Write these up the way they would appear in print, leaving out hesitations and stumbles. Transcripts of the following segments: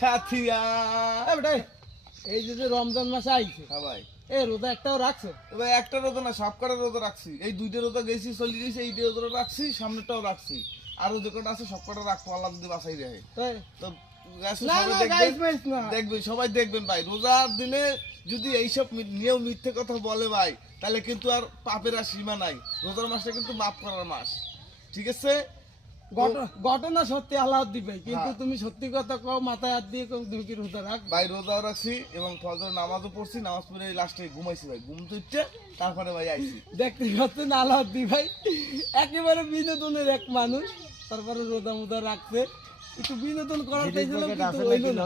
সাথিয়া এই যে রমজান মাসে আইছে হ্যাঁ ভাই এই রোজা একটাও রাখছো? ভাই একটা রোজা না, সব কটা রোজা রাখছি। এই দুইটা রোজা গেছি চলে গেছি, এই রোজা রাখছি, সামনেটাও রাখছি। আরো যে কটা আছে সব কটা রাখবো, আল্লাহ যদি বাঁচাই দেয়। তো দেখবেন, সবাই দেখবেন ভাই, রোজার দিনে যদি এইসব নিয়ম মিথ্যে কথা বলে ভাই, তাহলে কিন্তু আর পাপের আর সীমা নাই। রোজার মাসটা কিন্তু মাফ করার মাস, ঠিক আছে? ঘটনা সত্যি আল্লাহ দিবে, কিন্তু তুমি সত্যি কথা কও, মাথায় হাত দিয়ে কও, তুমি কি রোজা রাখ? ভাই রোজাও রাখছি এবং ফজর নামাজও পড়ছি, নামাজ পড়ে লাস্টে ঘুমাইছি ভাই, ঘুম তো ইচ্ছে, তারপরে ভাই আইছি। দেখতে পাচ্ছেন আল্লাহ দি ভাই একেবারে বিনোদনের এক মানুষ, তারপরে রোজা মোজা রাখতে একটু বিনোদন করার চাইছিলাম, কিন্তু হইলো না।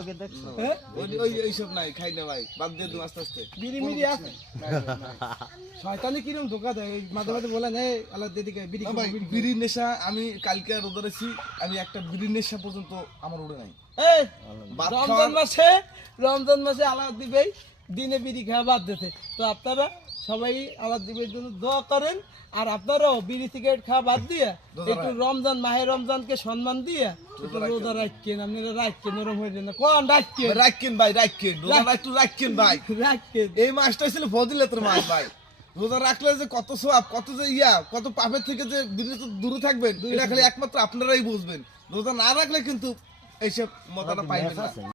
হ্যাঁ? এইসব নাই, খাই না ভাই, বাদ দিয়ে দিন আস্তে আস্তে। বিড়ি মিড়ি আছে? শয়তানি কিরম ধোকা দেয়, এই মাঝে মাঝে বলে নেই আল্লাহ দিদিকে বিড়ি না ভাই, বিড়ির নেশা, আমি কালকে রোজা রেছি, আমি একটা বিড়ির নেশা পর্যন্ত আমার উড়ে নাই। এই ভাত রমজান মাসে আল্লাহ দিবে দিনে বিড়ি খাওয়া বাদ দিতে, তো আপনারা সবাই আল্লাহ দিবের জন্য দোয়া করেন। আর আপনারাও বিড়ি সিগারেট খাওয়া বাদ দিয়ে একটু রমজান, মাহে রমজানকে সম্মান দিয়ে একটু রোজা রাখেন। আপনারা রাখেন, নরম হয়ে যান না, কোন রাখেন? রাখেন ভাই, রাখেন রোজা, একটু রাখেন ভাই, রাখেন। এই মাসটা ছিল ফজিলতের মাস ভাই। রোজা রাখলে যে কত সওয়াব, কত যে কত পাপের থেকে যে বিরত দূরে থাকবেন, এটা খালি একমাত্র আপনারাই বুঝবেন। রোজা না রাখলে কিন্তু এইসব মতাটা পাইবেন না।